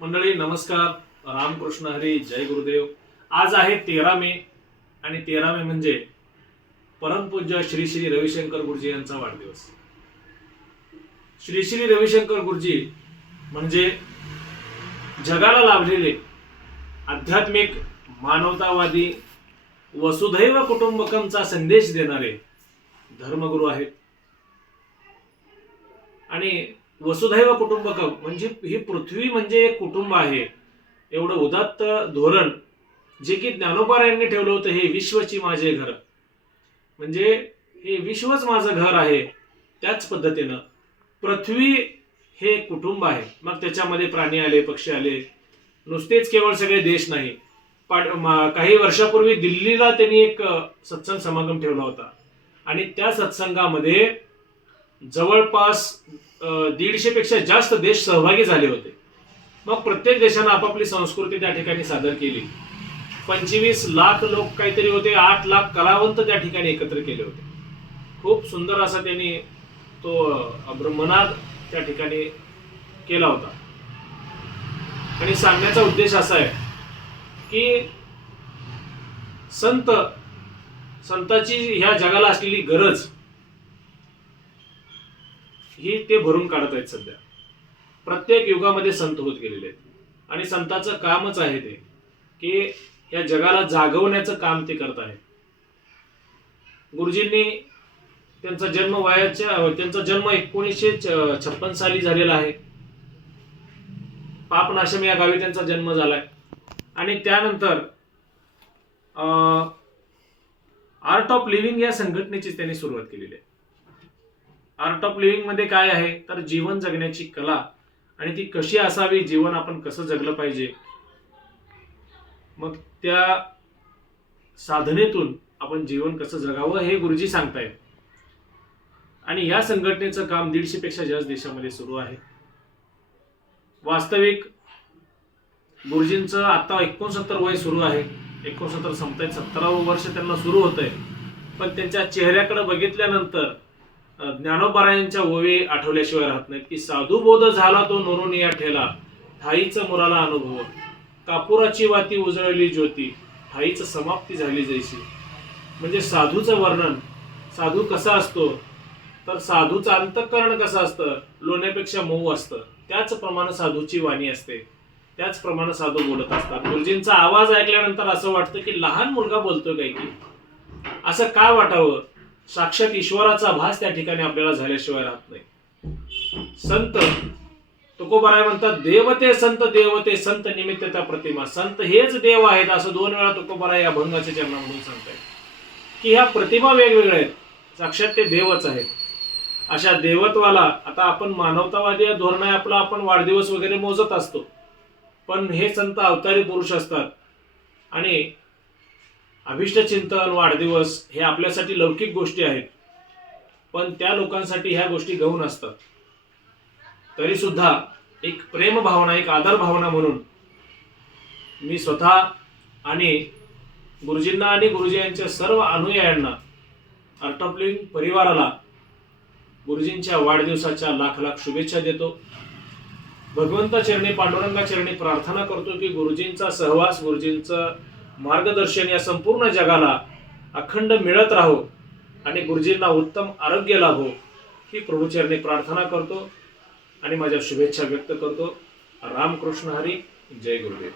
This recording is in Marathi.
मंडळी नमस्कार, रामकृष्ण हरी, जय गुरुदेव। आज आहे 13 मे आणि 13 मे म्हणजे परमपूज्य श्री श्री रविशंकर गुरुजी यांचा वाढदिवस। श्री श्री रविशंकर गुरुजी म्हणजे जगाला लाभलेले आध्यात्मिक मानवतावादी वसुधैव कुटुंबकमचा संदेश देणारे धर्मगुरू आहेत। आणि वसुधैव कुटुंबकम म्हणजे ही पृथ्वी म्हणजे एक कुटुंब आहे, एवढं उदात्त धोरण जे की ज्ञानोबा यांनी ठेवलं होतं। हे विश्वची माझे घर म्हणजे हे विश्वच माझं घर आहे। त्याच पद्धतीनं पृथ्वी हे कुटुंब आहे। मग त्याच्यामध्ये प्राणी आले, पक्षी आले, नुसतेच केवळ सगळे देश नाही। काही वर्षापूर्वी दिल्लीला त्यांनी एक सत्संग समागम ठेवला होता आणि त्या सत्संगामध्ये जवळपास 150 पेक्षा जास्त देश सहभागी झाले होते। मग प्रत्येक देशाने आपापली संस्कृती त्या ठिकाणी सादर केली। 25 लाख लोक काहीतरी होते, 8 लाख कलावंत त्या ठिकाणी एकत्र केले होते। खूप सुंदर असा त्यांनी तो ब्रह्मनाद त्या ठिकाणी केला होता। आणि सांगण्याचा उद्देश असा आहे की संताची ह्या जगाला असलेली गरज ही ते भरून काढत आहेत। सध्या प्रत्येक युगामध्ये संत होत गेलेले आहेत आणि संतांचं कामच आहे ते की या जगाला जागवण्याचं काम ते करत आहेत। गुरुजींनी त्यांचा जन्म 1956 साली झालेला आहे। पापनाशम या गावी त्यांचा जन्म झालाय आणि त्यानंतर आर्ट ऑफ लिव्हिंग या संघटनेची त्यांनी सुरुवात केलेली आहे। आर्ट ऑफ लिव्हिंग मध्ये काय आहे तर जीवन जगण्याची कला आणि ती कशी असावी, जीवन आपण कसं जगलं पाहिजे, मग त्या साधनेतून आपण जीवन कसं जगावं हे गुरुजी सांगतायत। आणि या संघटनेचं काम 150 पेक्षा जास्त देशामध्ये सुरू आहे। वास्तविक गुरुजींचं आता 69 वय सुरू आहे। 69 संपतायत, 70वे वर्ष त्यांना सुरू होतंय। पण त्यांच्या चेहऱ्याकडे बघितल्यानंतर ज्ञानोबारायांच्या ओवी आठवल्याशिवाय राहत नाहीत की साधू बोध झाला तो नरून या ठेला, ठाईच मुराला अनुभव, कापुराची वाती उजळली ज्योती, ठाईच समाप्ती झाली जैसी। म्हणजे साधूचं वर्णन, साधू कसा असतो तर साधूचं अंतःकरण कसं असतं, लोण्यापेक्षा मऊ असतं, त्याचप्रमाणे साधूची वाणी असते, त्याचप्रमाणे साधू बोलत असतात। गुरुजींचा आवाज ऐकल्यानंतर असं वाटतं की लहान मुलगा बोलतोय काय की, असं का वाटावं। साक्षात ईश्वराचा भास त्या ठिकाणी आपल्याला झाल्याशिवाय राहत नाही। संत तुकोबाराय म्हणतात, देवते देवते संत निमित्त त्या प्रतिमा, संत हेच देव आहेत असं 2 वेळा तुकोबाराय या अभंगाच्या चरणामधून सांगतायत की ह्या प्रतिमा वेगवेगळ्या आहेत, साक्षात ते देवच आहेत। अशा देवत्वाला आता आपण मानवतावादी धोरण आपला आपण वाढदिवस वगैरे मोजत असतो, पण हे संत अवतारी पुरुष असतात आणि अभिष्ट चिंतन, वाढदिवस हे आपल्यासाठी लौकिक गोष्टी आहेत, पण त्या लोकांसाठी ह्या गोष्टी गौण असतात। तरी सुद्धा एक प्रेम भावना, एक आदर भावना म्हणून मी स्वतः आणि गुरुजींना आणि गुरुजी यांच्या सर्व अनुयायांना, आर्ट ऑफ लिव्हिंग परिवाराला गुरुजींच्या वाढदिवसाच्या लाख लाख शुभेच्छा देतो। भगवंता चरणी, पांडुरंगा चरणी प्रार्थना करतो की गुरुजींचा सहवास, गुरुजींचं मार्गदर्शन या संपूर्ण जगाला अखंड मिळत राहो आणि गुरुजींना उत्तम आरोग्य लाभो ही प्रभूचरणी प्रार्थना करतो आणि माझ्या शुभेच्छा व्यक्त करतो। रामकृष्ण हरी, जय गुरुदेव।